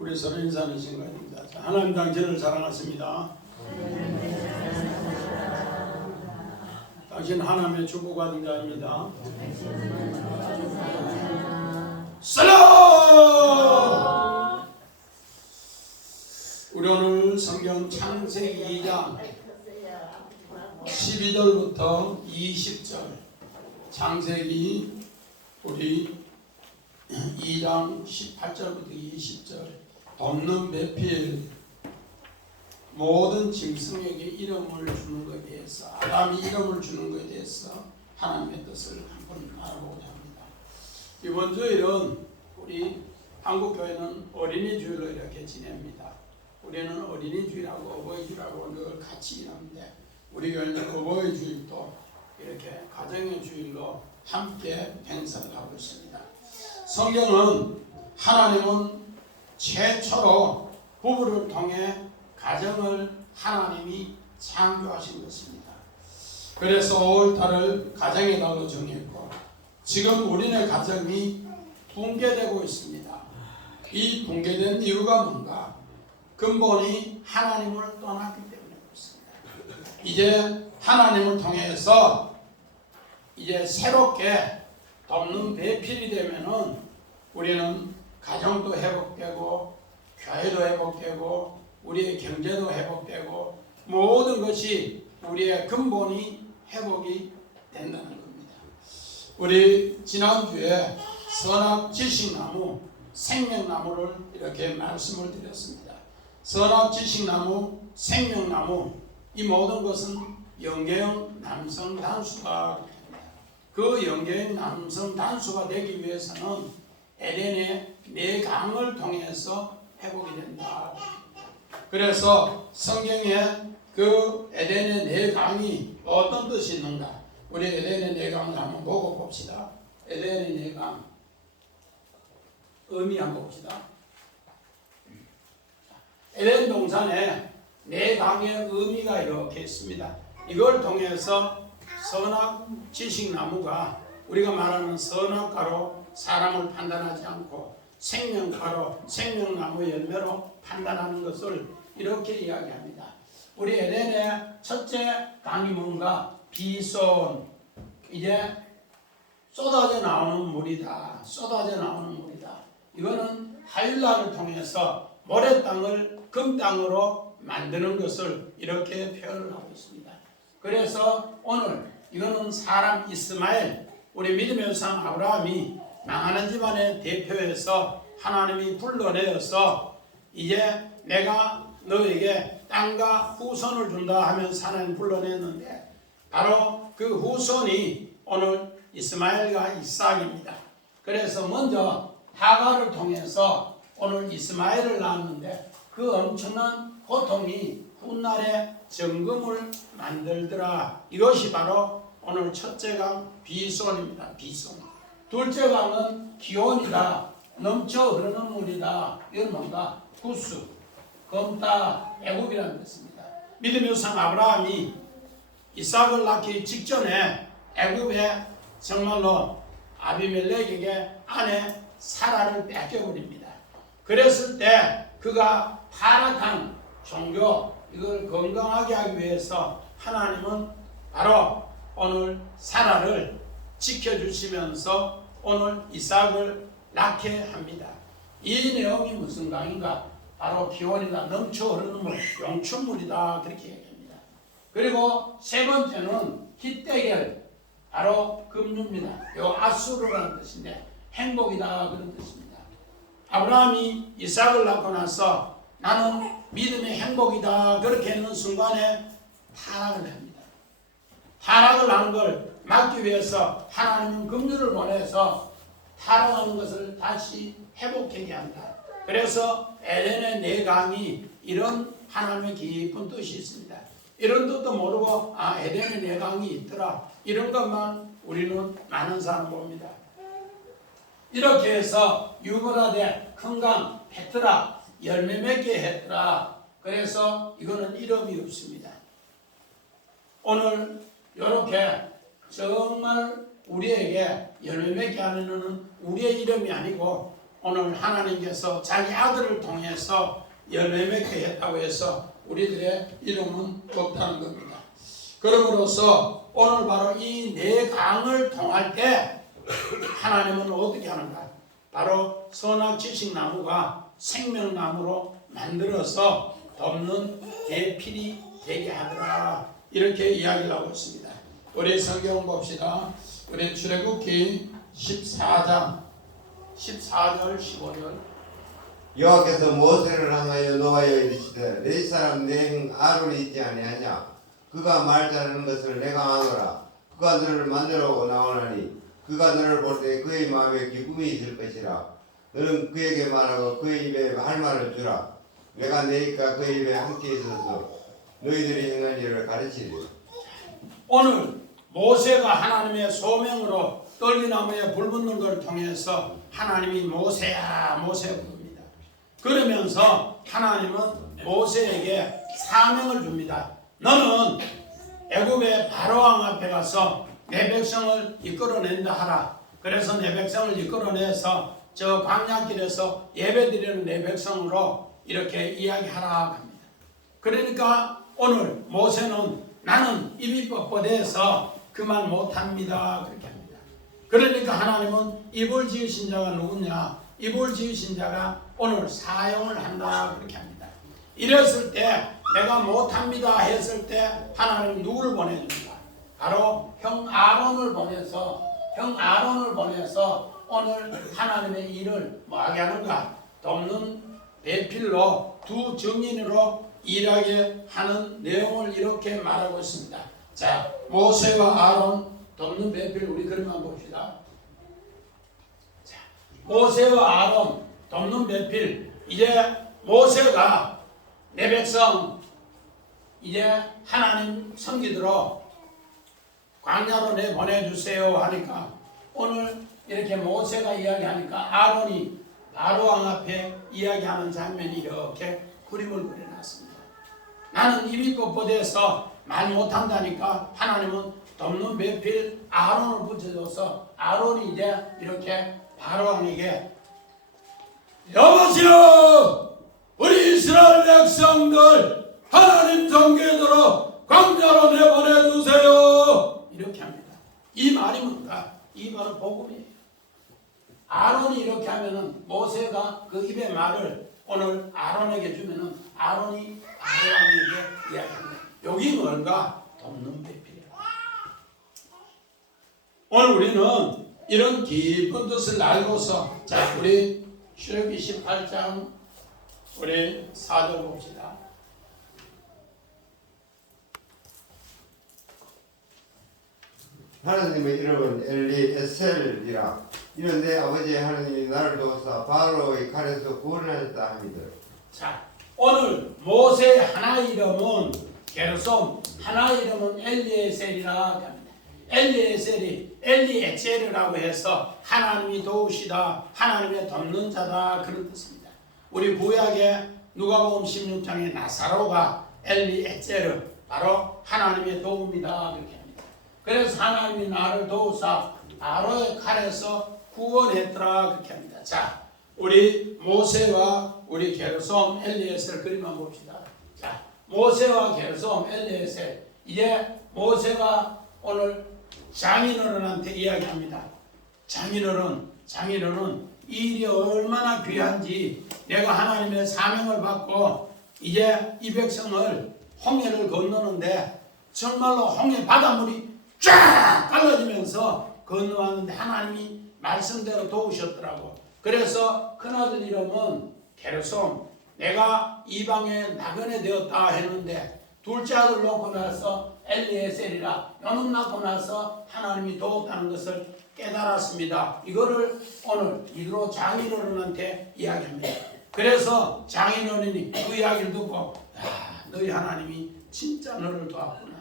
우리 서로 인사하는 시간입니다. 하나님 당신을 사랑하십니다. 당신 하나님의 축복받은 자입니다. 살람! 우리 오늘 성경 창세기 2장 12절부터 20절, 창세기 우리 2장 18절부터 20절, 돕는 배필, 모든 짐승에게 이름을 주는 것에 대해서, 아담이 이름을 주는 것에 대해서 하나님의 뜻을 한번 알아보고자 합니다. 이번 주일은 우리 한국교회는 어린이 주일로 이렇게 지냅니다. 우리는 어린이 주일하고 어버이 주일하고 늘 같이 일하는데, 우리 교회는 어버이 주일도 이렇게 가정의 주일로 함께 행사를 하고 있습니다. 성경은 하나님은 최초로 부부를 통해 가정을 하나님이 창조하신 것입니다. 그래서 5월달을 가정의 달로 정했고, 지금 우리네 가정이 붕괴되고 있습니다. 이 붕괴된 이유가 뭔가? 근본이 하나님을 떠났기 때문에 그렇습니다. 이제 하나님을 통해서 이제 새롭게 돕는 배필이 되면은 우리는 가정도 회복되고, 교회도 회복되고, 우리의 경제도 회복되고, 모든 것이 우리의 근본이 회복이 된다는 겁니다. 우리 지난주에 선악 지식나무, 생명나무를 이렇게 말씀을 드렸습니다. 선악 지식나무, 생명나무, 이 모든 것은 영계형 남성 단수가, 그 영계형 남성 단수가 되기 위해서는 에덴의 네 강을 통해서 회복이 된다. 그래서 성경에 그 에덴의 네 강이 어떤 뜻이 있는가? 우리 에덴의 네 강을 한번 보고 봅시다. 에덴의 네 강, 의미 한번 봅시다. 에덴 동산에 네 강의 의미가 이렇게 있습니다. 이걸 통해서 선악 지식나무가, 우리가 말하는 선악과로 사람을 판단하지 않고 생명과로, 생명나무 열매로 판단하는 것을 이렇게 이야기합니다. 우리 에덴의 첫째 강이 뭔가? 비손, 이제 쏟아져 나오는 물이다. 쏟아져 나오는 물이다. 이거는 하일라를 통해서 모래땅을 금땅으로 만드는 것을 이렇게 표현을 하고 있습니다. 그래서 오늘 이거는 사람 이스마엘, 우리 믿음의 상 아브라함이 망하는 집안의 대표에서 하나님이 불러내어서 이제 내가 너에게 땅과 후손을 준다 하면서 하나님 불러냈는데, 바로 그 후손이 오늘 이스마엘과 이삭입니다. 그래서 먼저 하가를 통해서 오늘 이스마엘을 낳았는데, 그 엄청난 고통이 훗날에 정금을 만들더라. 이것이 바로 오늘 첫째 강 비손입니다. 비손. 둘째 강은 기온이다. 넘쳐 흐르는 물이다. 이건 뭔가? 구스, 검다, 애굽이라는 뜻입니다. 믿음의 상 아브라함이 이삭을 낳기 직전에 애굽에 정말로 아비멜렉에게 아내 사라를 뺏겨버립니다. 그랬을 때 그가 타락한 종교, 이걸 건강하게 하기 위해서 하나님은 바로 오늘 사라를 지켜주시면서 오늘 이삭을 낳게 합니다. 이 내용이 무슨 강인가? 바로 기원이다. 넘쳐 흐르는 물, 용춘물이다. 그렇게 얘기합니다. 그리고 세 번째는 hit대결, 바로 금류입니다. 요 아수르라는 뜻인데 행복이다 그런 뜻입니다. 아브라함이 이삭을 낳고 나서 나는 믿음의 행복이다 그렇게 했는 순간에 타락을 합니다. 타락을 한 걸 막기 위해서 하나님은 금류를 보내서 타락하는 것을 다시 회복하게 한다. 그래서 에덴의 네 강이 이런 하나님의 깊은 뜻이 있습니다. 이런 뜻도 모르고 에덴의 네 강이 있더라, 이런 것만 우리는 많은 사람 봅니다. 이렇게 해서 유브라데 큰 강 페트라 열매 맺게 했더라. 그래서 이거는 이름이 없습니다. 오늘 이렇게 정말 우리에게 열매 맺게 하는 우리의 이름이 아니고 오늘 하나님께서 자기 아들을 통해서 열매 맺게 했다고 해서 우리들의 이름은 없다는 겁니다. 그러므로서 오늘 바로 이 네 강을 통할 때 하나님은 어떻게 하는가? 바로 선악 지식나무가 생명나무로 만들어서 덮는 대필이 되게 하더라, 이렇게 이야기를 하고 있습니다. 우리 성경 봅시다. 우리 출애굽기 14장 14절 15절. 여호와께서 모세를 향하여 노하여 이르시되 네 사람 내 아론이 있지 아니하냐? 그가 말 잘하는 것을 내가 아노라. 그가 너를 만들어 나오나니 그가 너를 볼 때 그의 마음에 기쁨이 있을 것이라. 너는 그에게 말하고 그의 입에 할 말을 주라. 내가 내니까 그의 입에 함께 있어서 너희들이 행한 일을 가르치리라. 오늘 모세가 하나님의 소명으로 떨기나무에 불 붙는 것을 통해서 하나님이 모세야 모세 부릅니다. 그러면서 하나님은 모세에게 사명을 줍니다. 너는 애굽의 바로왕 앞에 가서 내 백성을 이끌어낸다 하라. 그래서 내 백성을 이끌어내서 저 광야길에서 예배드리는 내 백성으로 이렇게 이야기하라 합니다. 그러니까 오늘 모세는 나는 입이 뻣뻣해서 그만 못합니다, 그렇게 합니다. 그러니까 하나님은 입을 지으신 자가 누구냐? 입을 지으신 자가 오늘 사용을 한다, 그렇게 합니다. 이랬을 때 내가 못합니다 했을 때 하나님 누구를 보내줍니까? 바로 형 아론을 보내서 오늘 하나님의 일을 뭐하게 하는가? 돕는 배필로 두 증인으로 일하게 하는 내용을 이렇게 말하고 있습니다. 자, 모세와 아론 돕는 배필, 우리 그림만 봅시다. 자, 모세와 아론 돕는 배필. 이제 모세가 내 백성 이제 하나님 섬기도록 광야로 내 보내주세요 하니까 오늘 이렇게 모세가 이야기하니까 아론이 바로왕 앞에 이야기하는 장면이 이렇게 그림을 그려놨습니다. 나는 입이 뻣뻣해서 말 못한다니까 하나님은 돕는 배필 아론을 붙여줘서 아론이 이제 이렇게 바로왕에게 여보시오, 우리 이스라엘 백성들 하나님 섬기도록 광야로 내보내주세요, 이렇게 합니다. 이 말이 뭔가? 이 말은 복음이에요. 아론이 이렇게 하면은 모세가 그 입의 말을 오늘 아론에게 주면은 아론이 바로왕에게 이야기합니다. 여기 뭔가? 돕는 배필이야. 오늘 우리는 이런 깊은 뜻을 알고서, 자, 우리 출애굽기 18장 우리 4절 봅시다. 하나님의 이름은 엘리에셀이라. 이는 내 아버지 하나님이 나를 도우사 바로의 칼에서 구원하셨다 합니다. 자, 오늘 모세 하나 이름은 게르솜, 하나 이름은 엘리에셀이라 합니다. 엘리에셀이 엘리에체르라고 해서 하나님이 도우시다, 하나님의 돕는 자다, 그런 뜻입니다. 우리 구약의 누가복음 16장의 나사로가 엘리에체르, 바로 하나님의 도움이다, 그렇게 합니다. 그래서 하나님이 나를 도우사 바로의 칼에서 구원했더라, 그렇게 합니다. 자, 우리 모세와 우리 게르솜, 엘리에셀 그림만 봅시다. 자, 모세와 게르솜, 엘리에셀. 이제 모세가 오늘 장인어른한테 이야기합니다. 장인어른 이 일이 얼마나 귀한지, 내가 하나님의 사명을 받고 이제 이 백성을 홍해를 건너는데 정말로 홍해 바닷물이 쫙 갈라지면서 건너왔는데 하나님이 말씀대로 도우셨더라고. 그래서 큰아들 이름은 게르솜, 내가 이방에 나그네 되었다 했는데 둘째 아들 놓고 나서 엘리에셀이라, 요놈 낳고 나서 하나님이 도웠다는 것을 깨달았습니다. 이거를 오늘 이대로 장인어른한테 이야기합니다. 그래서 장인어른이 그 이야기를 듣고, 너희 하나님이 진짜 너를 도왔구나.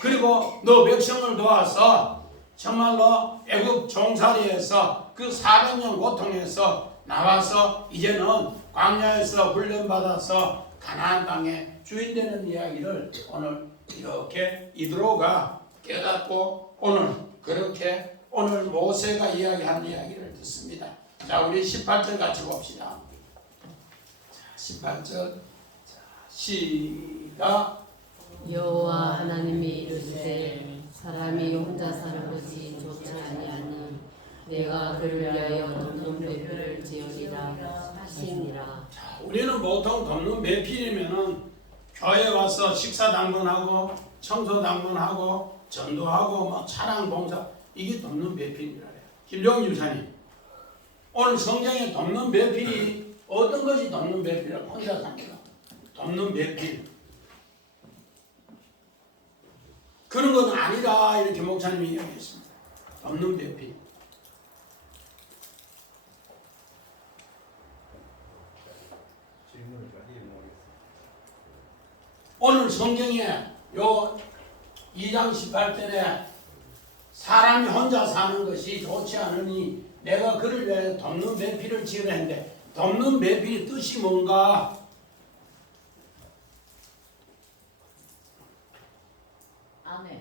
그리고 너 백성을 도와서 정말로 애굽 종살이에서 그 400년 고통에서 나와서 이제는 광야에서 훈련받아서 가나안 땅에 주인 되는 이야기를 오늘 이렇게 이드로가 깨닫고 오늘 그렇게 오늘 모세가 이야기한 이야기를 듣습니다. 자, 우리 18절 같이 봅시다. 자, 18절. 자, 시작. 여호와 하나님이 이르시되 사람이 혼자 사는 것이 좋지 아니하니 내가 그를 위하여 덮는 배필을 지으리라 하시니라. 자, 우리는 보통 덮는 배필이면은 교회 와서 식사 당번하고 청소 당번하고 전도하고 뭐 차량 봉사 이게 덮는 배필이라 그래요. 김종희 집사님, 오늘 성경에 덮는 배필이 어떤 것이 덮는 배필이라고 혼자 삽니다. 덮는 배필. 그런 건 아니라 이렇게 목사님이 이야기했습니다. 덮는 배필. 오늘 성경에 요 2장 18절에 사람이 혼자 사는 것이 좋지 않으니 내가 그를 위하여 덮는 배필을 지으라 했는데 덮는 배필의 뜻이 뭔가? 아멘.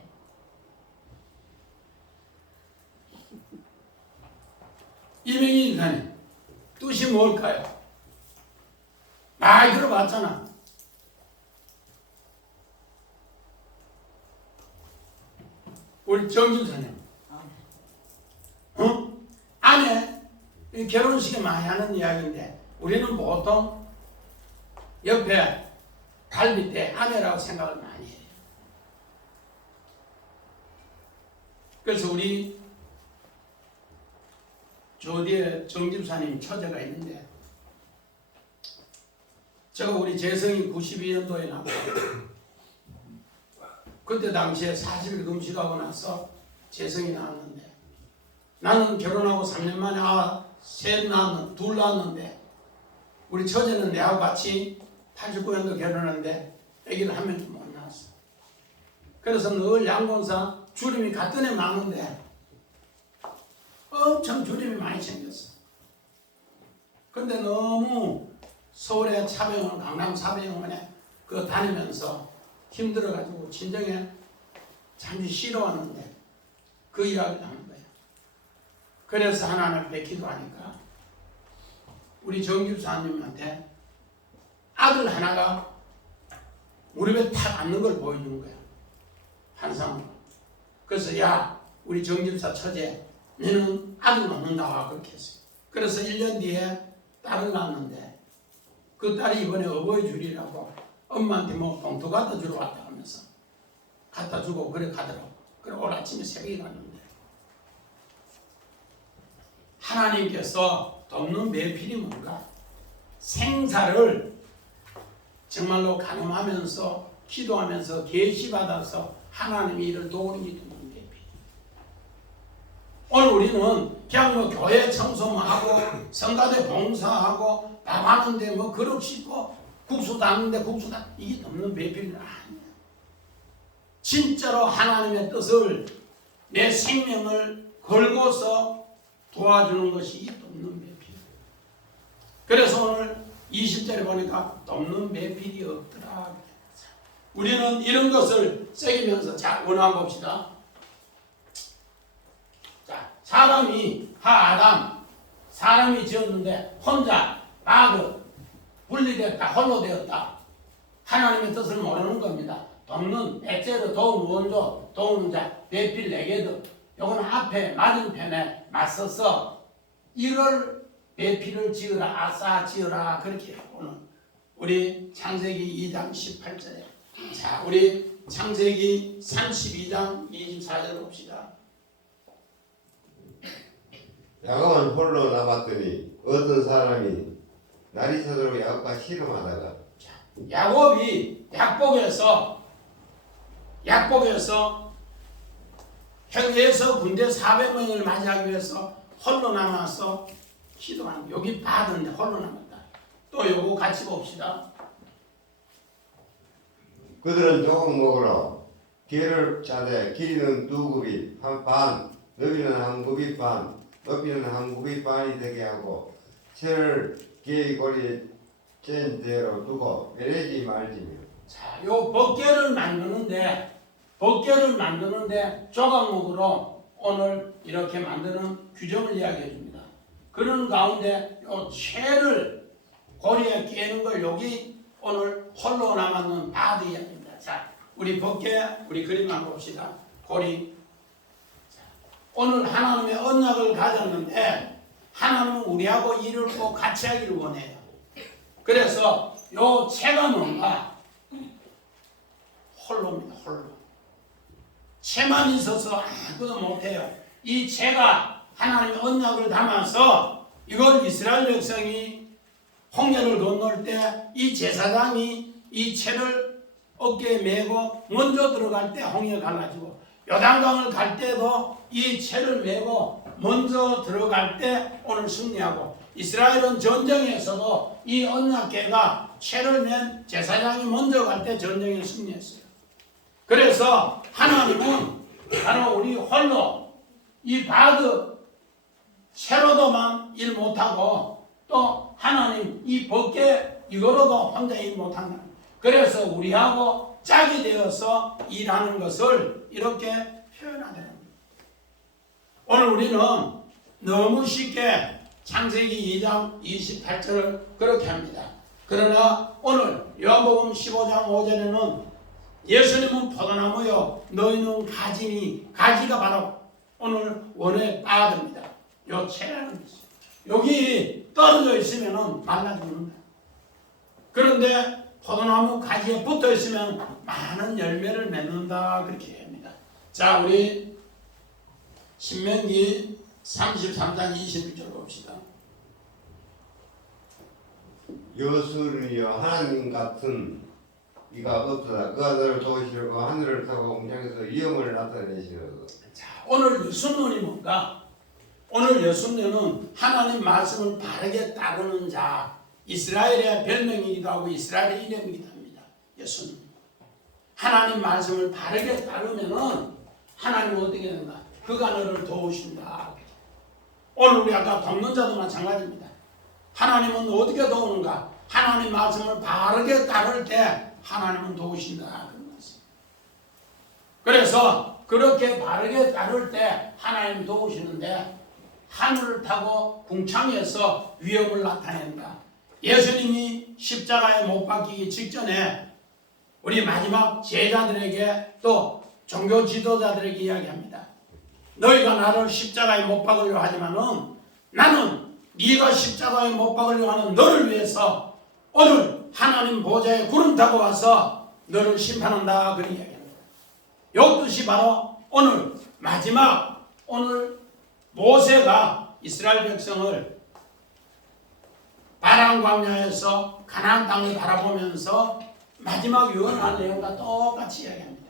이명희 인사님 뜻이 뭘까요? 많이 들어봤잖아. 우리 정진사님, 어? 아내 결혼식에 많이 하는 이야기인데 우리는 보통 옆에 발 밑에 아내라고 생각을 많이 해요. 그래서 우리 저 뒤에 정집사님 처제가 있는데 제가 우리 재성이 92년도에 나고 그때 당시에 40일 금식하고 나서 재성이 나왔는데 나는 결혼하고 3년 만에 둘 낳았는데 우리 처제는 내하고 같이 89년도 결혼했는데 아기를 한 명도 못 낳았어. 그래서 늘 양곤사 주림이 갔던 애 많은데 엄청 주림이 많이 생겼어. 근데 너무 서울에 차병원, 강남 사병원에 그 다니면서 힘들어가지고 친정에 잠시 쉬러 왔는데 그 이야기를 하는 거예요. 그래서 하나님을 뵙기도 하니까 우리 정집사님한테 아들 하나가 무릎에 탁 앉는 걸 보여주는 거야. 한상으로. 그래서 야 우리 정집사 처제 너는 아들 낳는다 그렇게 했어요. 그래서 1년 뒤에 딸을 낳았는데 그 딸이 이번에 어버이 줄이라고 엄마한테 뭐 봉투 갖다 주러 왔다 하면서 갖다 주고 그래 가더라고. 그래 오늘 아침에 새벽에 갔는데 하나님께서 덮는 배필이 뭔가? 생사를 정말로 간음하면서 기도하면서 계시받아서 하나님이 이를 도우는 게 덮는 배필. 오늘 우리는 그냥 뭐 교회 청소만 하고 성가대 봉사하고 밥 하는데 뭐 그릇 씻고 국수 담는데 국수 다 이게 덮는 배필은 아니야. 진짜로 하나님의 뜻을 내 생명을 걸고서 도와주는 것이 이 덮는 배필. 그래서 오늘 20절에 보니까 덮는 배필이 없더라. 우리는 이런 것을 새기면서 자 원화 봅시다. 자 사람이 아담 사람이 지었는데 혼자 분리됐다 홀로 되었다. 하나님의 뜻을 모르는 겁니다. 돕는 배째로 도움 원조 도우는 자 배필 네개도 요건 앞에 맞은편에 맞서서 이걸 배필을 지으라 아싸 지으라 그렇게 오늘 우리 창세기 2장 18절에 자 우리 창세기 32장 24절 봅시다. 야곱은 홀로 남았더니 어떤 사람이 날이 새도록 야곱과 씨름하다가 야곱이 약복에서 형제에서 군대 400명을 맞이하기 위해서 홀로 남아서 기도한 여기 받은데 홀로 남았다. 또 요거 같이 봅시다. 그들은 조금 먹으러 개를 짜되 길이는 2굽이 반, 너비는 1굽이 반, 높이는 1굽이 반이 되게 하고 채를 개의 고리에 짠 대로 두고 베내지 말지며. 자, 요 법궤를 만드는데 조각목으로 오늘 이렇게 만드는 규정을 이야기해 줍니다. 그런 가운데 요 채를 고리에 끼는 걸 여기 오늘 홀로 남았는 바드 이야기입니다. 자, 우리 벗게 우리 그림만 봅시다. 고리. 자, 오늘 하나님의 언약을 가졌는데 하나님은 우리하고 일을 꼭 같이 하기를 원해요. 그래서 요 채가 뭔가 홀로입니다. 홀로. 채만 있어서 아무것도 못해요. 이 채가 하나님의 언약을 담아서 이걸 이스라엘 백성이 홍해를 건널 때 이 제사장이 이 채를 어깨에 메고 먼저 들어갈 때 홍해가 갈라지고 요단강을 갈 때도 이 채를 메고 먼저 들어갈 때 오늘 승리하고 이스라엘은 전쟁에서도 이 언약궤가 채를 맨 제사장이 먼저 갈 때 전쟁에 승리했어요. 그래서 하나님은 바로 우리 홀로 이 바드 채로도만 일 못하고 또 하나님 이 벗개 이거로도 혼자 일 못한다. 그래서 우리하고 짝이 되어서 일하는 것을 이렇게 표현하더랍니다. 오늘 우리는 너무 쉽게 창세기 2장 28절을 그렇게 합니다. 그러나 오늘 요한복음 15장 5절에는 예수님은 포도나무요 너희는 가지니 가지가 바로 오늘 원의 바드입니다. 요 채라는 것이 여기 떨어져 있으면 말라 죽는다. 그런데 포도나무 가지에 붙어 있으면 많은 열매를 맺는다 그렇게 합니다. 자, 우리 신명기 33장 21절 봅시다. 여수는요 하나님 같은 이가 없도다. 그가 너를 도우시려고 하늘을 타고 공장에서 위엄을 나타내시려고. 자, 오늘 여순론이 뭔가? 오늘 여순론은 하나님 말씀을 바르게 따르는 자, 이스라엘의 별명이기도 하고 이스라엘의 이름이기도 합니다. 여순론. 하나님 말씀을 바르게 따르면은 하나님은 어떻게 되는가? 그가 너를 도우신다. 오늘 우리 아까 돕는 자도 마찬가지입니다. 하나님은 어떻게 도우는가? 하나님 말씀을 바르게 따를 때 하나님은 도우신다. 그런 것입니다. 그래서 그렇게 바르게 따를 때 하나님 도우시는데 하늘을 타고 궁창에서 위엄을 나타낸다. 예수님이 십자가에 못 박히기 직전에 우리 마지막 제자들에게 또 종교 지도자들에게 이야기합니다. 너희가 나를 십자가에 못 박으려 하지만은 나는 네가 십자가에 못 박으려 하는 너를 위해서 오늘 하나님 보좌에 구름 타고 와서 너를 심판한다. 그런 이야기합니다. 이 뜻이 바로 오늘 마지막 오늘 모세가 이스라엘 백성을 바람 광야에서 가나안 땅을 바라보면서 마지막 유언할 내용과 똑같이 이야기합니다.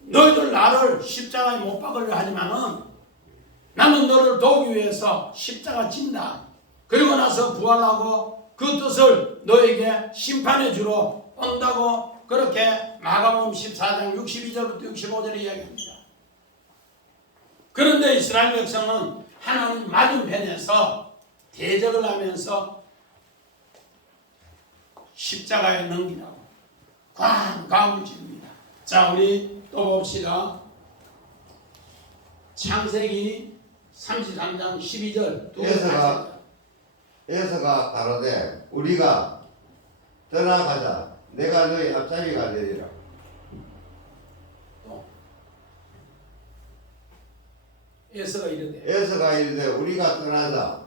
너희들 나를 십자가에 못 박으려 하지만은 나는 너를 도우기 위해서 십자가 진다. 그리고 나서 부활하고 그 뜻을 너에게 심판해 주러 온다고 그렇게 마가복음 14장 62절부터 65절에 이야기합니다. 그런데 이스라엘 백성은 하나님 맞은편에서 대적을 하면서 십자가에 넘기라고 꽝꽝을 지릅니다. 자, 우리 또 봅시다. 창세기 33장 12절 에서가 가로되 우리가 떠나가자. 내가 너희 앞잡이가 되리라. 에서가 이르되 에서가 이르되 우리가 떠나자.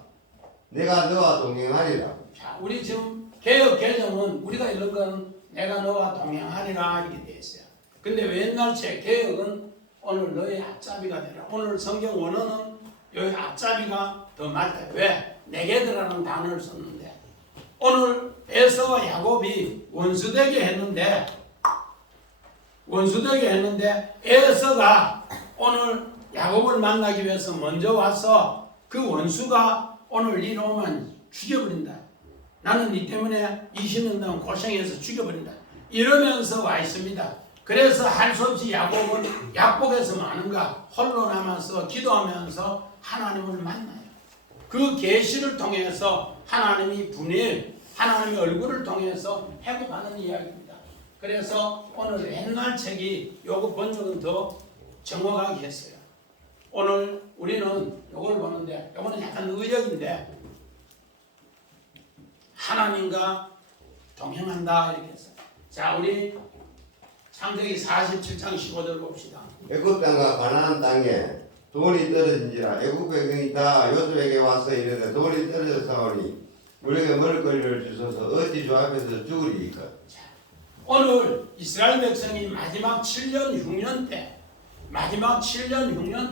내가 너와 동행하리라. 자, 우리 지금 개혁 개정은 우리가 읽은 건 내가 너와 동행하리라 이렇게 되어 있어요. 근데 옛날 책 개혁은 오늘 너의 앞잡이가 되라. 오늘 성경 원어는 여기 앞잡이가 더 맞아요. 왜? 내게들라는 단어를 썼는데 오늘 에서와 야곱이 원수되게 했는데 에서가 오늘 야곱을 만나기 위해서 먼저 와서 그 원수가 오늘 네 오면 죽여버린다. 나는 네 때문에 20년 동안 고생해서 죽여버린다. 이러면서 와 있습니다. 그래서 할 수 없이 야곱은 약복에서 많은가 홀로 남아서 기도하면서 하나님을 만나요. 그 계시를 통해서 하나님이 분일, 하나님의 얼굴을 통해서 회복하는 이야기입니다. 그래서 오늘 옛날 책이 요거 번역은 더 정확하게 했어요. 오늘 우리는 이걸 보는데 이거는 약간 의역인데 하나님과 동행한다 이렇게 했어요. 자, 우리 창세기 47장 15절 봅시다. 애굽 땅과 가나안 땅에 돈이 떨어진지라 애굽 백성이 다 요셉에게 와서 이르되 돈이 떨어져 사오니 우리에게 먹을거리를 주소서 어찌 주 앞에서 죽으리이까. 오늘 이스라엘 백성이 마지막 7년 흉년 때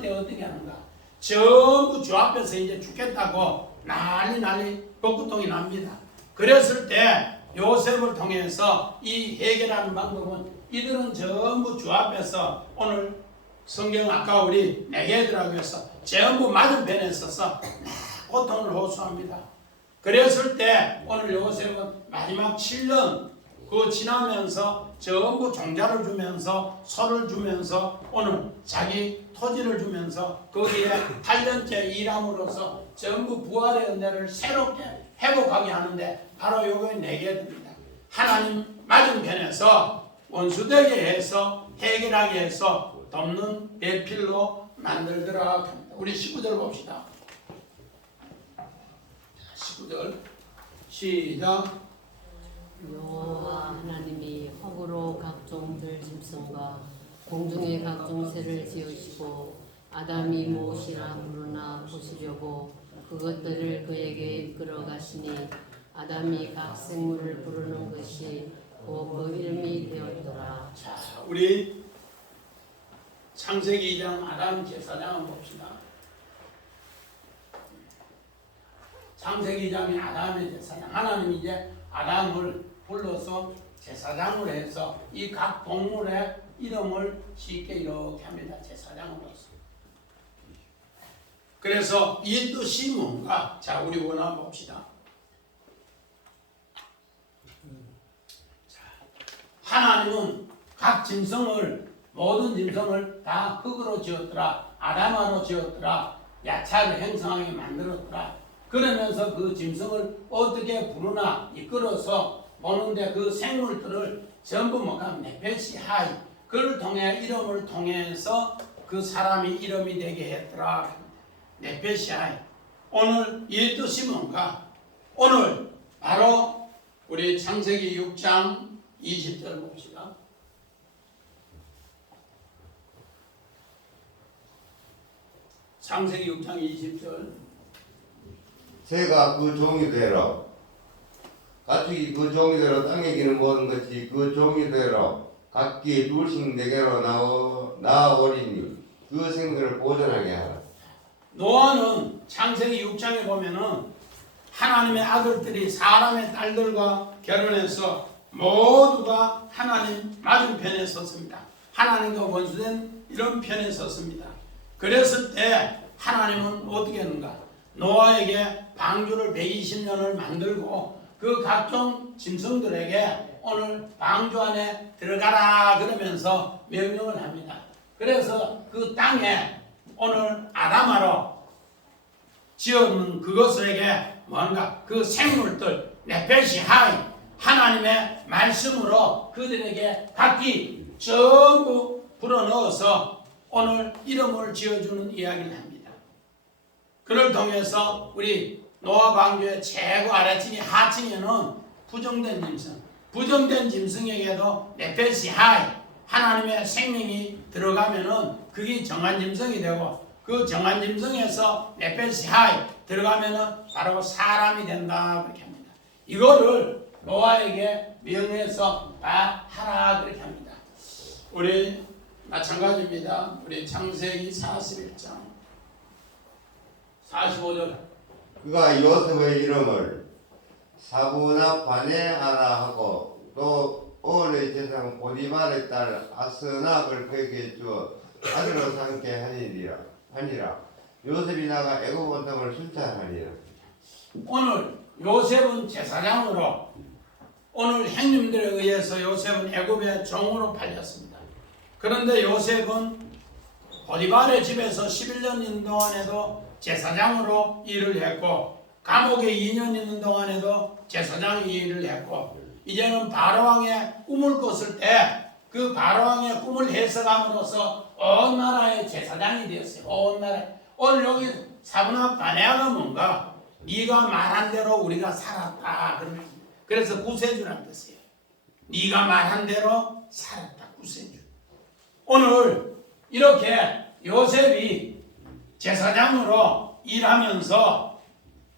어떻게 하는가? 전부 주 앞에서 이제 죽겠다고 난리 벚구통이 납니다. 그랬을 때 요셉을 통해서 이 해결하는 방법은 이들은 전부 주 앞에서 오늘 성경 아까 우리 내게들하고 해서 전부 맞은편에 서서 고통을 호소합니다. 그랬을 때 오늘 요셉은 마지막 7년 그 지나면서 전부 종자를 주면서 소를 주면서 오늘 자기 토지를 주면서 거기에 8년째 일함으로써 전부 부활의 은혜를 새롭게 회복하게 하는데 바로 요게 내게듭니다. 하나님 맞은편에서 원수되게 해서 해결하게 해서 돕는 대필로 만들더라 합니다. 우리 19절 봅시다. 19절 시작. 여호와 하나님이 흙으로 각종 들짐승과 공중의 각종 새를 지으시고 아담이 무엇이라 부르나 보시려고 그것들을 그에게 이끌어 가시니 아담이 각 생물을 부르는 것이 그 이름이 되었더라. 자, 우리 창세기 2장 아담 제사장을 봅시다. 창세기 2장의 아담의 제사장. 하나님이 이제 아담을 불러서 제사장을 해서 이 각 동물의 이름을 쉽게 이렇게 합니다. 제사장으로서. 그래서 이 뜻이 뭔가? 자, 우리 원화 봅시다. 자, 하나님은 각 짐승을 모든 짐승을 다 흙으로 지었더라. 아담으로 지었더라. 야차를 행성하게 만들었더라. 그러면서 그 짐승을 어떻게 부르나 이끌어서 보는데 그 생물들을 전부 뭐가 네페시 하이 그를 통해 이름을 통해서 그 사람이 이름이 되게 했더라. 네페시 하이. 오늘 이 뜻이 뭔가? 오늘 바로 우리 창세기 6장 20절 봅시다. 창세기 6장 20절. 새가 그 종이대로 가축이 그 종이대로 땅에 기는 모든 것이 그 종이대로 각기 둘씩 내게로 나아오리니 그 생들을 보존하게 하라. 노아는 창세기 6장에 보면은 하나님의 아들들이 사람의 딸들과 결혼해서 모두가 하나님 맞은편에 섰습니다. 하나님과 원수된 이런 편에 섰습니다. 그랬을 때 하나님은 어떻게 했는가? 노아에게 방주를 120년을 만들고 그 각종 짐승들에게 오늘 방주 안에 들어가라 그러면서 명령을 합니다. 그래서 그 땅에 오늘 아담아로 지었는 그것에게 뭔가 그 생물들 네페시 하이 하나님의 말씀으로 그들에게 각기 전부 불어넣어서 오늘 이름을 지어주는 이야기를 합니다. 그를 통해서 우리 노아 방주의 최고 아래층이 하층에는 부정된 짐승, 부정된 짐승에게도 네페시 하이 하나님의 생명이 들어가면은 그게 정한 짐승이 되고 그 정한 짐승에서 네페시 하이 들어가면은 바로 사람이 된다 그렇게 합니다. 이거를 노아에게 명해서 다 하라 그렇게 합니다. 우리 마찬가지입니다. 우리 창세기 41장 45절. 그가 요셉의 이름을 사부나 바네아라 하고 또 오은의 제상 보디발의 딸 아스낙을 그에게 주어 아들로 삼게 하니라. 요셉이 나가 애굽 온 땅을 순찰하니라. 오늘 요셉은 제사장으로 오늘 행님들에 의해서 요셉은 애굽의 종으로 팔렸습니다. 그런데 요셉은 보디발의 집에서 11년 있는 동안에도 제사장으로 일을 했고 감옥에 2년 있는 동안에도 제사장 일을 했고 이제는 바로왕에 꿈을 꿨을 때 그 바로왕의 꿈을 해석함으로써 온 나라의 제사장이 되었어요. 온 나라. 오늘 여기 사분합 바네아가 뭔가? 네가 말한 대로 우리가 살았다. 그래서 구세주라는 뜻이에요. 네가 말한 대로 살았다. 구세주. 오늘 이렇게 요셉이 제사장으로 일하면서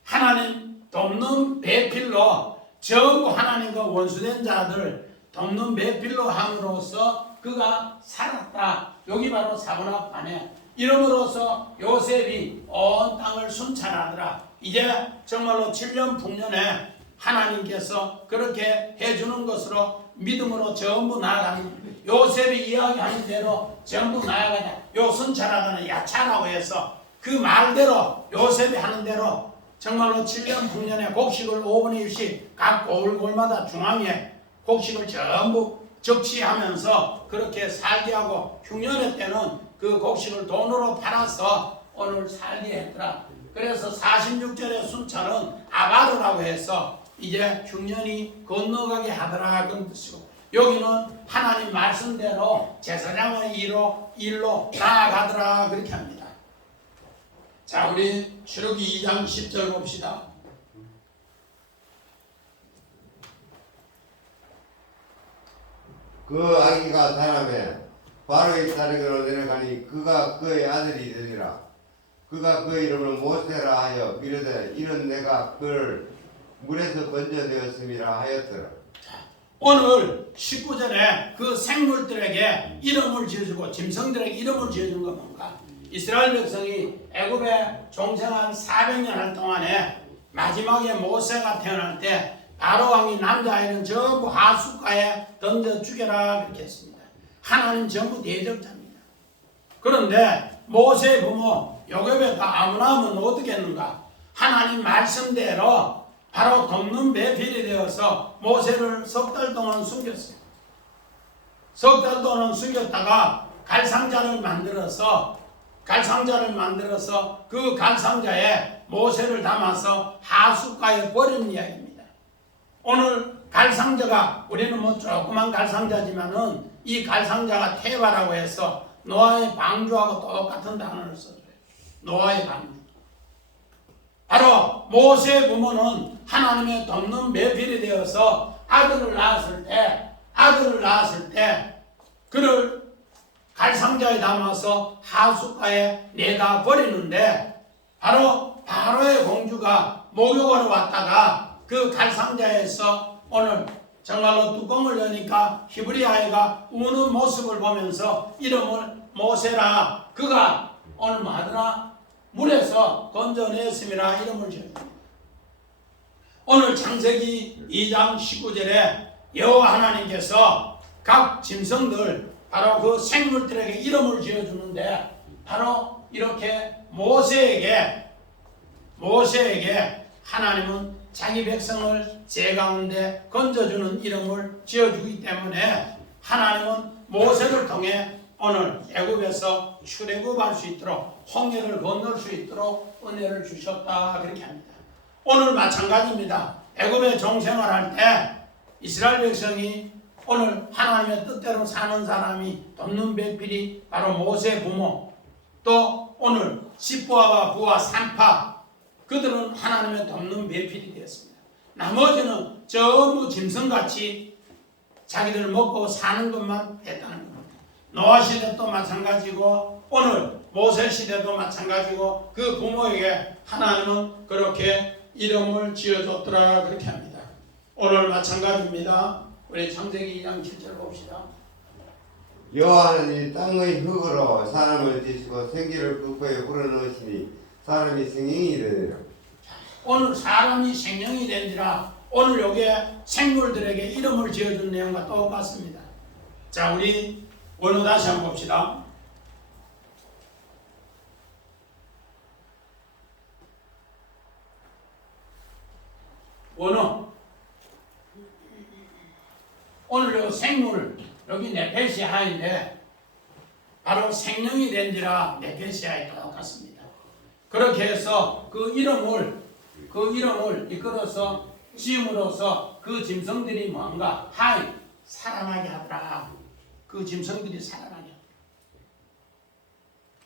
하나님 돕는 배필로 전부 하나님과 원수된 자들 돕는 배필로 함으로써 그가 살았다. 여기 바로 사분합 바네. 이름으로써 요셉이 온 땅을 순찰하더라. 이제 정말로 7년 풍년에 하나님께서 그렇게 해주는 것으로 믿음으로 전부 나아가는 요셉이 이야기하는 대로 전부 나아가자. 요 순찰하다는 야차라고 해서 그 말대로 요셉이 하는 대로 정말로 7년 풍년에 곡식을 5분의 1씩 각 골골마다 중앙에 곡식을 전부 적치하면서 그렇게 살게 하고 흉년의 때는 그 곡식을 돈으로 팔아서 오늘 살게 했더라. 그래서 46절의 순찰은 아바르라고 해서 이제 흉년이 건너가게 하더라 그런 뜻이고, 여기는 하나님 말씀대로 제사장의 일로 나아가더라 그렇게 합니다. 자, 우리 출애굽기 2장 10절 봅시다. 그 아기가 자라매 바로의 따르기로 내려가니 그가 그의 아들이 되리라. 그가 그 이름을 모세라 하여 이르되 이는 내가 그를 물에서 건져내었음이라 하였더라. 오늘 19절에 그 생물들에게 이름을 지어주고 짐승들에게 이름을 지어준 건 뭔가? 이스라엘 백성이 애굽에 종생한 400년 할 동안에 마지막에 모세가 태어날 때 바로왕이 남자아이는 전부 하숫가에 던져 죽여라 그렇게 했습니다. 하나님 전부 대적자입니다. 그런데 모세의 부모 요셉에가 아무나 하면 어떻게 했는가? 하나님 말씀대로 바로 돕는 배필이 되어서 모세를 석 달 동안 숨겼어요. 석 달 동안 숨겼다가 갈상자를 만들어서 그 갈상자에 모세를 담아서 하숫가에 버리는 이야기입니다. 오늘 갈상자가 우리는 뭐 조그만 갈상자지만은 이 갈상자가 테바라고 해서 노아의 방주하고 똑같은 단어를 써줘요. 노아의 방주. 바로 모세의 부모는 하나님의 돕는 배필이 되어서 아들을 낳았을 때 그를 갈상자에 담아서 하숫가에 내다 버리는데 바로 바로의 공주가 목욕하러 왔다가 그 갈상자에서 오늘 정말로 뚜껑을 여니까 히브리 아이가 우는 모습을 보면서 이름을 모세라. 그가 오늘 뭐 하더라? 물에서 건져냈음이라 이름을 지었습니다. 오늘 창세기 2장 19절에 여호와 하나님께서 각 짐승들 바로 그 생물들에게 이름을 지어주는데 바로 이렇게 모세에게 하나님은 자기 백성을 제 가운데 건져주는 이름을 지어주기 때문에 하나님은 모세를 통해 오늘 애굽에서 출애굽할 수 있도록 홍해를 건널 수 있도록 은혜를 주셨다 그렇게 합니다. 오늘 마찬가지입니다. 애굽에 종생활할 때 이스라엘 백성이 오늘 하나님의 뜻대로 사는 사람이 돕는 배필이 바로 모세 부모, 또 오늘 십부아와 부아 산파, 그들은 하나님의 돕는 배필이 되었습니다. 나머지는 전부 짐승같이 자기들 먹고 사는 것만 했다는 겁니다. 노아 시대도 마찬가지고 오늘 모세 시대도 마찬가지고 그 부모에게 하나님은 그렇게 이름을 지어줬더라 그렇게 합니다. 오늘 마찬가지입니다. 우리 창세기 2장 7절 봅시다. 여호와는 땅의 흙으로 사람을 지시고 생기를 불포에 불어넣으시니 사람이 생명이 되리라. 오늘 사람이 생명이 된지라. 오늘 여기에 생물들에게 이름을 지어준 내용과 똑같습니다. 자, 우리 원어 다시 한번 봅시다. 원어. 오늘 요 생물 여기 네페시아인데 바로 생명이 된지라 네페시아에 똑같습니다. 그렇게 해서 그 이름을 이끌어서 지음으로써 그 짐승들이 뭔가 살아나게 하더라. 그 짐승들이 살아나게.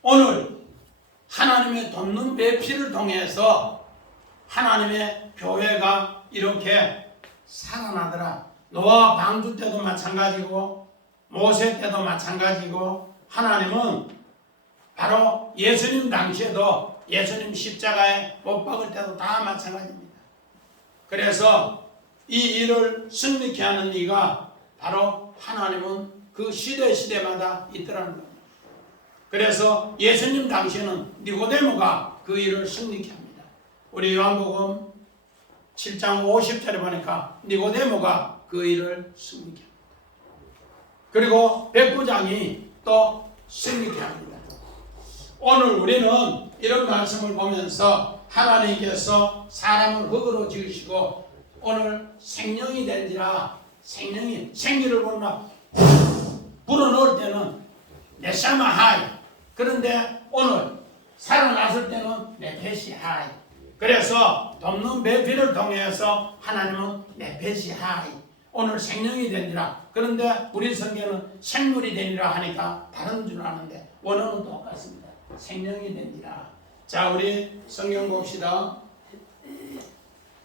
오늘 하나님의 돕는 배필을 통해서 하나님의 교회가 이렇게 살아나더라. 노아 방주 때도 마찬가지고 모세 때도 마찬가지고 하나님은 바로 예수님 당시에도 예수님 십자가에 못 박을 때도 다 마찬가지입니다. 그래서 이 일을 승리케 하는 이가 바로 하나님은 그 시대마다 있더라는 겁니다. 그래서 예수님 당시에는 니고데모가 그 일을 승리케 합니다. 우리 요한복음 7장 50절에 보니까 니고데모가 그 일을 승리케 합니다. 그리고 백부장이 또 승리케 합니다. 오늘 우리는 이런 말씀을 보면서 하나님께서 사람을 흙으로 지으시고 오늘 생명이 된지라 생기를 보나 불어넣을 때는 네샤마 하이, 그런데 오늘 살아났을 때는 네페시 하이. 그래서 돕는 배필을 통해서 하나님은 네페시 하이, 오늘 생명이 되니라. 그런데 우리 성경은 생물이 되니라 하니까 다른 줄 아는데 원어는 똑같습니다. 생명이 되니라. 자, 우리 성경 봅시다.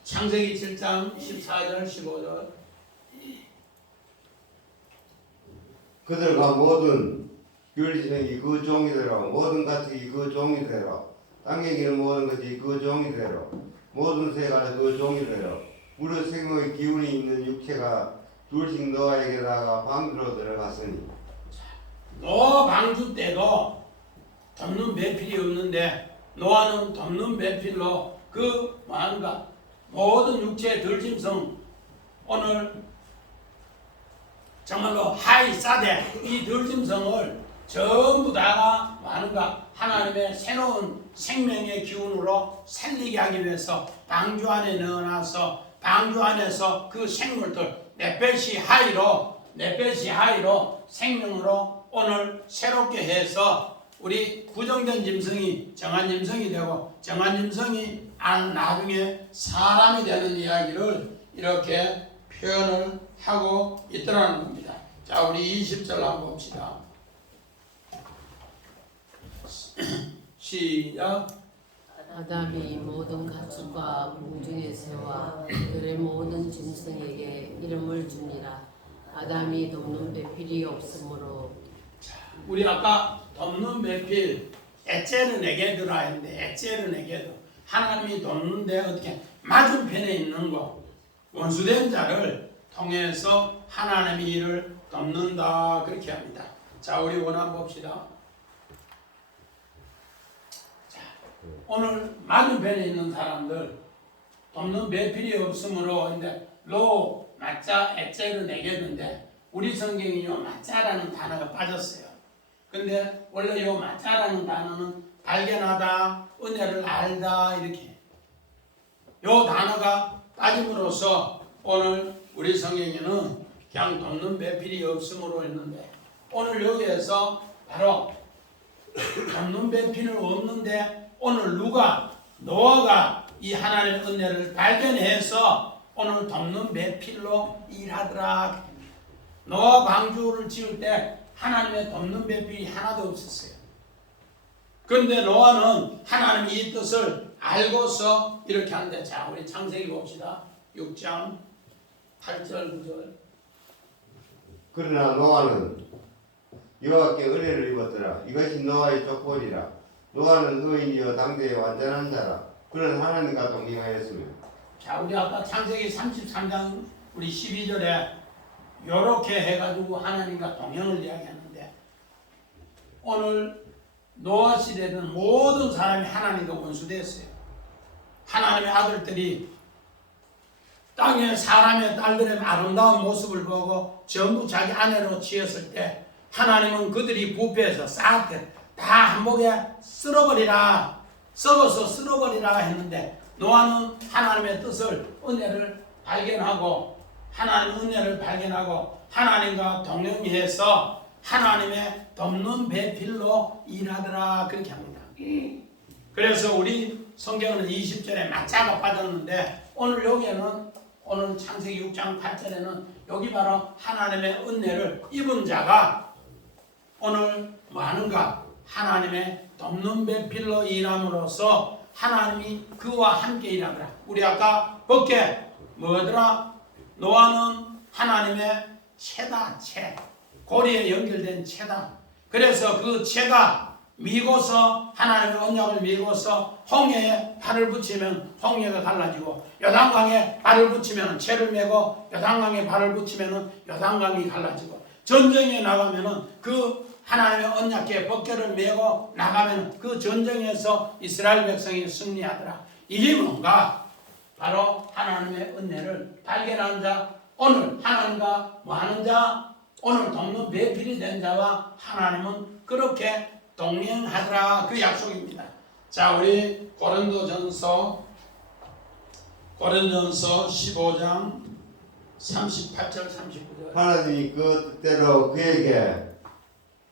창세기 7장 14절 15절. 그들과 모든 귤지능이 그 종이대로, 모든 가축이 그 종이대로, 땅에 기는 모든 것이 그 종이대로, 모든 새가 그 종이대로, 무릇 생명의 기운이 있는 육체가 둘씩 노아에게다가 방주로 들어갔으니. 노아 방주 때도 돕는 배필이 없는데 노아는 돕는 배필로 그 뭔가 모든 육체의 들짐승, 오늘 정말로 하이 사대 이 들짐승을 전부 다가 뭔가 하나님의 새로운 생명의 기운으로 살리게 하기 위해서 방주 안에 넣어놔서 방주 안에서 그 생물들 네페시 하이로 생명으로 오늘 새롭게 해서 우리 부정된 짐승이 정한 짐승이 되고 정한 짐승이 나중에 사람이 되는 이야기를 이렇게 표현을 하고 있더라는 겁니다. 자, 우리 20절 한번 봅시다. 시작. 아담이 모든 가축과 공중의 새와 들의 모든 짐승에게 이름을 주니라. 아담이 돕는 배필이 없으므로. 우리 아까 돕는 배필 에체르 네게드라 했는데 에체르 네게드 하나님이 돕는데 어떻게 맞은편에 있는 거 원수된 자를 통해서 하나님이 이를 돕는다 그렇게 합니다. 자, 우리 원한 봅시다. 자, 오늘 맞은편에 있는 사람들 돕는 배필이 없으므로 근데 로 마짜 에체르 네게드인데 우리 성경이요 마짜라는 단어가 빠졌어요. 근데 원래 요 마짜라는 단어는 발견하다, 은혜를 알다 이렇게 요 단어가 빠짐으로써 오늘 우리 성경에는 그냥 돕는 배필이 없음으로 했는데 오늘 여기에서 바로 돕는 배필은 없는데 오늘 누가 노아가 이 하나님의 은혜를 발견해서 오늘 돕는 배필로 일하더라. 노아 방주를 지을 때 하나님의 돕는 배필이 하나도 없었어요. 그런데 노아는 하나님이 이 뜻을 알고서 이렇게 하는데 자, 우리 창세기 봅시다. 6장 8절 9절. 그러나 노아는 여호와께 은혜를 입었더라. 이것이 노아의 족보리라. 노아는 의인이요 당대의 완전한 자라. 그는 하나님과 동행하였으며. 자, 우리 아까 창세기 33장 우리 12절에 요렇게 해가지고 하나님과 동행을 이야기하는데 오늘 노아 시대는 모든 사람이 하나님과 원수됐어요. 하나님의 아들들이 땅에 사람의 딸들의 아름다운 모습을 보고 전부 자기 아내로 지었을 때 하나님은 그들이 부패해서 싹 다 한복에 쓸어버리라, 썩어서 쓸어버리라 했는데 노아는 하나님의 뜻을 은혜를 발견하고 하나님의 은혜를 발견하고 하나님과 동행해서 하나님의 돕는 배필로 일하더라 그렇게 합니다. 그래서 우리 성경은 20절에 마짜가 빠졌는데 오늘 여기에는 오늘 창세기 6장 8절에는 여기 바로 하나님의 은혜를 입은 자가 오늘 뭐 하는가? 하나님의 돕는 배필로 일함으로써 하나님이 그와 함께 일하더라. 우리 아까 벗게 뭐더라? 노아는 하나님의 채다, 채. 고리에 연결된 채다. 그래서 그 채가 미고서 하나님의 언약을 미고서 홍해에 발을 붙이면 홍해가 갈라지고 요단강에 발을 붙이면 채를 메고 요단강에 발을 붙이면 요단강이 갈라지고 전쟁에 나가면은 그 하나님의 언약궤 법궤를 메고 나가면 그 전쟁에서 이스라엘 백성이 승리하더라. 이게 뭔가? 바로 하나님의 은혜를 발견한 자, 오늘 하나님과 뭐하는 자, 오늘 돕는 배필이 된 자와 하나님은 그렇게 동행하더라. 그 약속입니다. 자, 우리 고린도전서 15장 38절 39절. 하나님이 그 뜻대로 그에게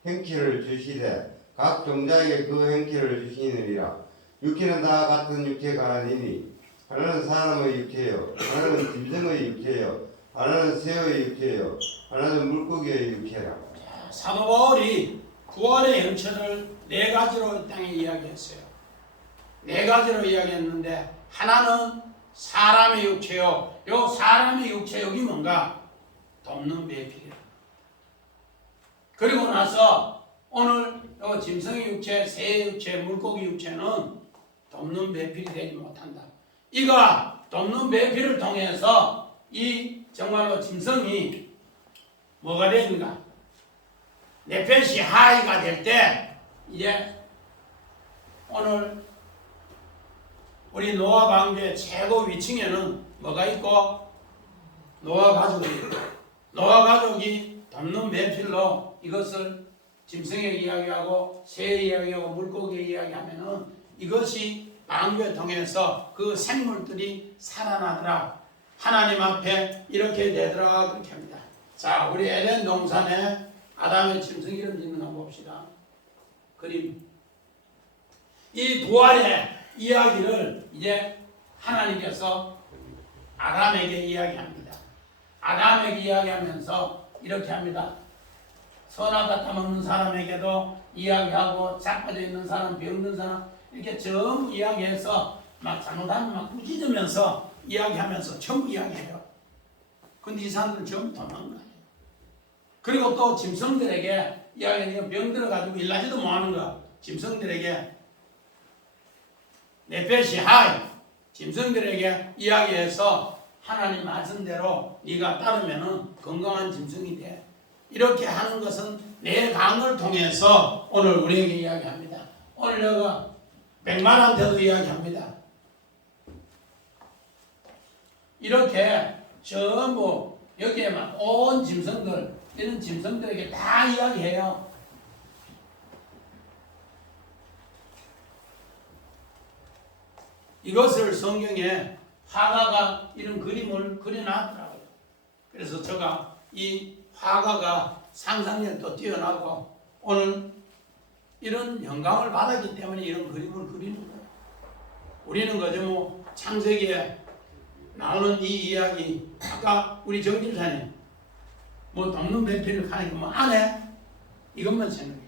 행키를 주시되 각 종자에게 그 행키를 주시느니라. 육체는 다 같은 육체가 아니니 하나는 사람의 육체요, 하나는 짐승의 육체요, 하나는 새의 육체요, 하나는 물고기의 육체라. 사도 바울이 부활의 형체를 네 가지로 이 땅에 이야기했어요. 네 가지로 이야기했는데 하나는 사람의 육체요. 요 사람의 육체 여기 뭔가? 돕는 배필이라. 그리고 나서 오늘 요 짐승의 육체, 새의 육체, 물고기 육체는 돕는 배필이 되지 못한다. 이가 돕는 배필을 통해서 이 정말로 짐승이 뭐가 되는가? 네펫이 하이가 될 때 이제 오늘 우리 노아 방주의 최고 위층에는 뭐가 있고? 노아 가족이 있고, 노아 가족이 돕는 배필로 이것을 짐승에 이야기하고 새에 이야기하고 물고기에 이야기하면은 이것이 방주에 통해서 그 생물들이 살아나더라. 하나님 앞에 이렇게 되더라. 그렇게 합니다. 자, 우리 에덴 동산에 아담의 짐승 이름 짓는 거 봅시다. 그림. 이 부활의 이야기를 이제 하나님께서 아담에게 이야기합니다. 아담에게 이야기하면서 이렇게 합니다. 선악과 탐먹는 사람에게도 이야기하고 자빠져 있는 사람, 병든 사람 이렇게 전부 이야기해서 막 잘못하면 막 꾸짖으면서 이야기하면서 전부 이야기해요. 근데 이 사람들은 전부 도망가요. 그리고 또 짐승들에게 이야기하니까 병 들어가지고 일하지도 못하는 거. 짐승들에게 네펫이 하이 짐승들에게 이야기해서 하나님 말씀대로 네가 따르면은 건강한 짐승이 돼. 이렇게 하는 것은 내 강을 통해서 오늘 우리에게 이야기합니다. 오늘 내가 백만한테도 이야기합니다. 이렇게 전부 여기에 막 온 짐승들 이런 짐승들에게 다 이야기해요. 이것을 성경에 화가가 이런 그림을 그려놨더라고요. 그래서 제가 이 화가가 상상력도 뛰어나고 오늘 이런 영감을 받았기 때문에 이런 그림을 그리는 거예요. 우리는 그저 뭐 창세기에 나오는 이 이야기, 아까 우리 정집사님 뭐 돕는 배필을 하니까 뭐 안 해? 이것만 생각해요.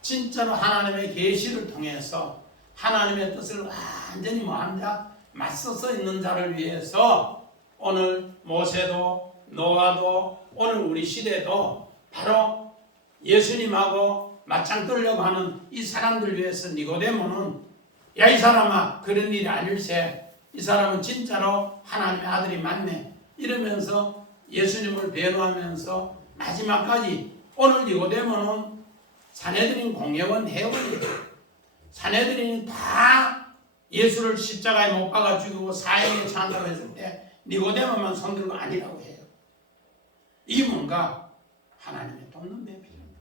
진짜로 하나님의 계시를 통해서 하나님의 뜻을 완전히 뭐한다? 맞서서 있는 자를 위해서 오늘 모세도 노아도 오늘 우리 시대도 바로 예수님하고 맞짱 뜨려고 하는 이 사람들 위해서 니고데모는 야 이 사람아 그런 일이 아닐세 이 사람은 진짜로 하나님의 아들이 맞네 이러면서 예수님을 변호하면서 마지막까지 오늘 니고데모는 사내들인 공회원 회원이에요. 사내들인 다 예수를 십자가에 못 박아 죽이고 사형에 처한다고 했을 때 니고데모만 손들고 아니라고 해요. 이게 뭔가 하나님의 돕는 배필입니다.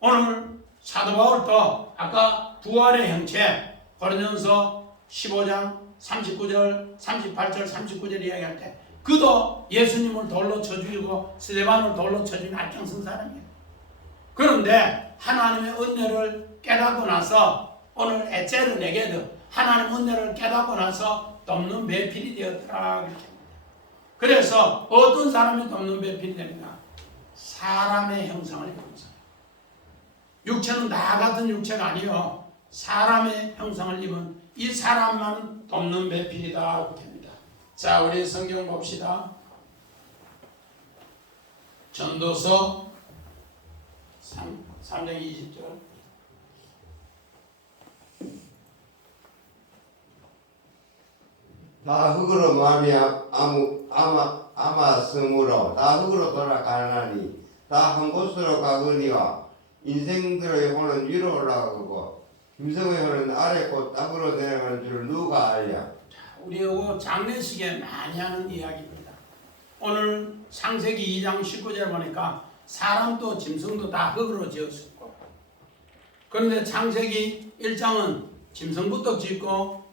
오늘 사도 바울도 아까 부활의 형체 고린도전서 15장 39절 38절 39절 이야기할 때 그도 예수님을 돌로 쳐 죽이고 스데반을 돌로 쳐 죽인 앞장선 사람이에요. 그런데 하나님의 은혜를 깨닫고 나서 오늘 에체르네게드 하나님 은혜를 깨닫고 나서 돕는 배필이 되었더라 그렇게 합니다. 그래서 어떤 사람이 돕는 배필이 되는가? 사람의 형상을 입었어요. 육체는 나 같은 육체가 아니요 사람의 형상을 입은 이 사람만 돕는 배필이다 이렇게 합니다. 자, 우리 성경 봅시다. 전도서 3장 20절. 다 흙으로 마음이 아마스므로 다 흙으로 돌아가나니 다 한 곳으로 가거니와 인생들의 혼은 위로 올라가고 짐승의 혼은 아래 곧 땅으로 내려가는 줄 누가 알랴. 우리 이거 장례식에 많이 하는 이야기입니다. 오늘 창세기 2장 19절 보니까 사람도 짐승도 다 흙으로 지었었고, 그런데 창세기 1장은 짐승부터 짓고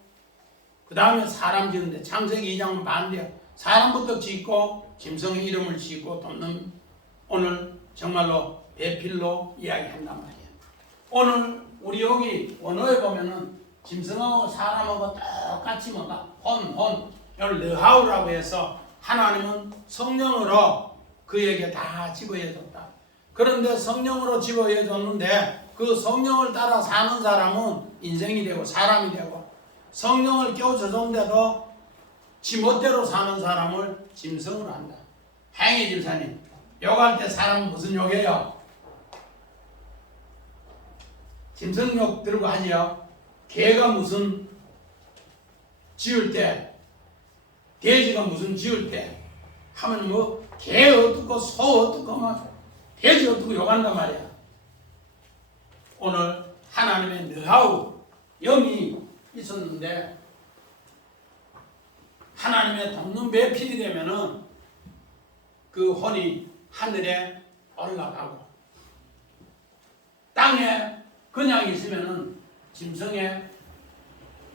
그 다음에 사람 짓는데 창세기 2장은 반대야. 사람부터 짓고 짐승의 이름을 짓고 돕는, 오늘 정말로 배필로 이야기한단 말이야. 오늘 우리 여기 원어에 보면은 짐승하고 사람하고 똑같이 뭔가 이걸 느하우라고 해서 하나님은 성령으로 그에게 다 집어해줬다. 그런데 성령으로 집어해줬는데 그 성령을 따라 사는 사람은 인생이 되고 사람이 되고, 성령을 깨우쳐줬는데도 지멋대로 사는 사람을 짐승으로 한다. 행위 집사님, 욕할 때 사람은 무슨 욕해요? 짐승욕 들고 하지요. 개가 무슨 지을 때, 돼지가 무슨 지을 때 하면 뭐 개 어떻고 소 어떻고 막 돼지 어떻고 욕한단 말이야. 오늘 하나님의 느하우 영이 있었는데 하나님의 돕는 배필이 되면은 그 혼이 하늘에 올라가고 땅에 그냥 있으면은 짐승의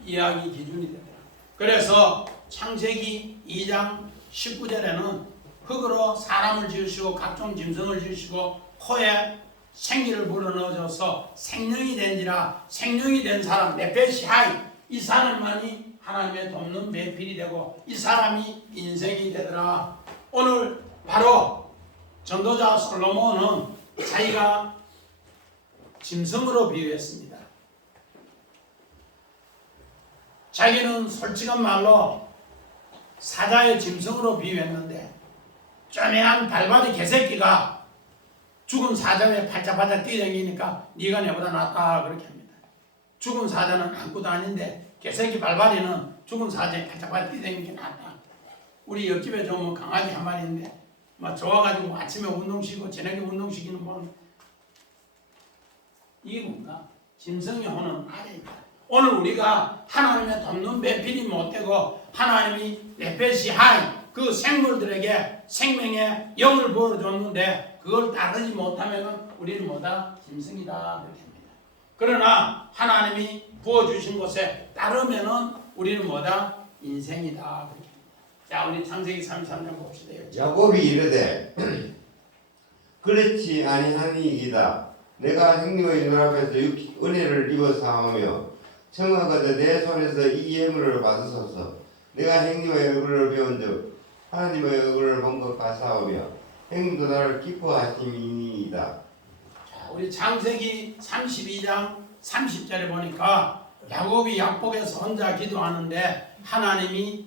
이야기 기준이 되더라. 그래서 창세기 2장 19절에는 흙으로 사람을 지으시고 각종 짐승을 지으시고 코에 생기를 불어넣어줘서 생명이 된지라, 생명이 된 사람 네페시하이, 이 사람만이 하나님의 돕는 배필이 되고 이 사람이 인생이 되더라. 오늘 바로 전도자 솔로몬은 자기가 짐승으로 비유했습니다. 자기는 솔직한 말로 사자의 짐승으로 비유했는데, 쪼매한 발바지 개새끼가 죽은 사자에 팔짝팔짝 뛰어다니니까 네가 내보다 낫다 그렇게 합니다. 죽은 사자는 아무것도 아닌데 개새끼 발바지는 죽은 사자에 팔짝팔짝 뛰어다니는 게 낫다. 우리 옆집에 좀 강아지 한 마리 있는데 막 좋아가지고 아침에 운동시키고 저녁에 운동시키는 분, 이게 뭔가? 짐승의 혼은 아래 있다. 오늘 우리가 하나님의 돕는 배필이 못되고 하나님이 네페시하이 그 생물들에게 생명의 영을 부어줬는데 그걸 따르지 못하면 우리는 뭐다? 짐승이다 그렇게 합니다. 그러나 하나님이 부어주신 곳에 따르면 우리는 뭐다? 인생이다 그렇게 합니다. 자, 우리 창세기 33장 봅시다. 야곱이 이르되 그렇지 아니하니이다. 내가 형님의 눈앞에서 은혜를 입어 사오며 청하거든 내 손에서 이 예물을 받으소서. 내가 형님의 얼굴을 배운즉 하나님의 얼굴을 본 것 같사오며 형님도 나를 기뻐하심이니이다. 자, 우리 창세기 32장 30절에 보니까 야곱이 약복에서 혼자 기도하는데 하나님이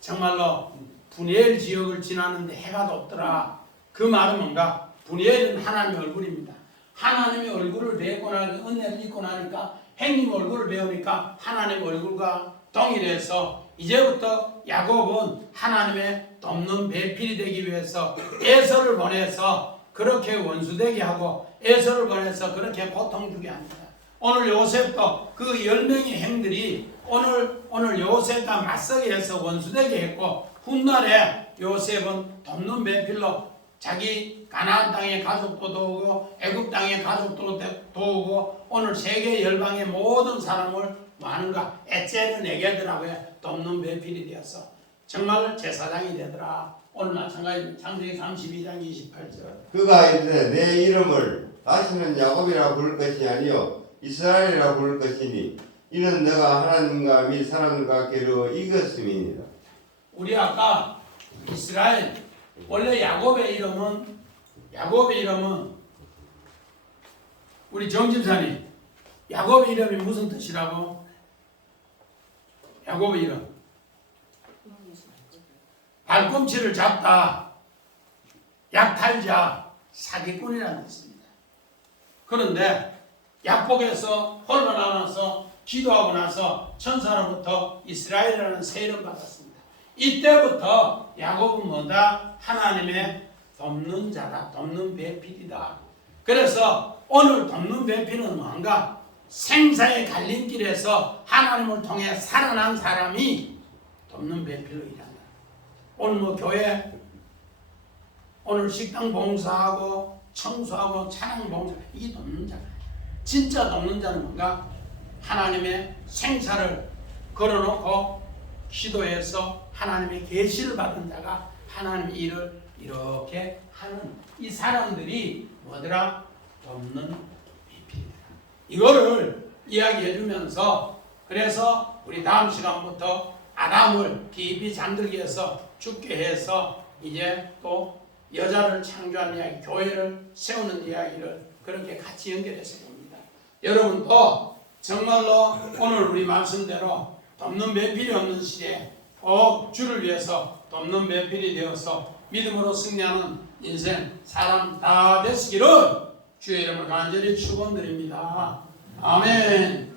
정말로 분이엘 지역을 지나는데 해가 돋더라. 그 말은 뭔가? 분이엘은 하나님의 얼굴입니다. 하나님의 얼굴을 배우고 나니까, 은혜를 입고 나니까, 행님 얼굴을 배우니까 하나님의 얼굴과 동일해서 이제부터 야곱은 하나님의 돕는 배필이 되기 위해서 에서를 보내서 그렇게 원수되게 하고 에서를 보내서 그렇게 고통주게 합니다. 오늘 요셉도 그 10명의 행들이 오늘 요셉과 맞서게 해서 원수되게 했고, 훗날에 요셉은 돕는 배필로 자기 가나안 땅의 가족도 도우고 애굽 땅의 가족도 도우고 오늘 세계 열방의 모든 사람을 뭐하는가? 에체르 네게드라고 해 돕는 배필이 되었어. 정말 제사장이 되더라. 오늘 마찬가지 창세기 32장 28절. 그가 이르되 내 이름을 다시는 야곱이라 부를 것이 아니요 이스라엘이라 부를 것이니 이는 내가 하나님과 및 사람들과 겨루어 이겼음이니라. 우리 아까 이스라엘 원래 야곱의 이름은 우리 정집사님, 야곱의 이름이 무슨 뜻이라고? 야곱의 이름 발꿈치를 잡다, 약탈자, 사기꾼이라는 뜻입니다. 그런데 약복에서 홀로 나와서 기도하고 나서 천사로부터 이스라엘이라는 새 이름 받았습니다. 이때부터 야곱은 뭐다? 하나님의 돕는 자다, 돕는 배필이다. 그래서 오늘 돕는 배필은 뭔가? 생사의 갈림길에서 하나님을 통해 살아난 사람이 돕는 배필로 일한다. 오늘 뭐 교회, 오늘 식당 봉사하고 청소하고 찬양 봉사, 이게 돕는 자다. 진짜 돕는 자는 뭔가? 하나님의 생사를 걸어놓고 기도해서 하나님의 계시를 받은 자가 하나님 일을 이렇게 하는 이 사람들이 뭐더라? 돕는 배필이다. 이거를 이야기해 주면서 그래서 우리 다음 시간부터 아담을 깊이 잠들게 해서 죽게 해서 이제 또 여자를 창조한 이야기, 교회를 세우는 이야기를 그렇게 같이 연결해서 봅니다. 여러분도 정말로 오늘 우리 말씀대로 돕는 배필이 없는 시대에 꼭 주를 위해서 돕는 배필이 되어서 믿음으로 승리하는 인생 사람 다 되시기를 주의 이름을 간절히 축원드립니다. 아멘.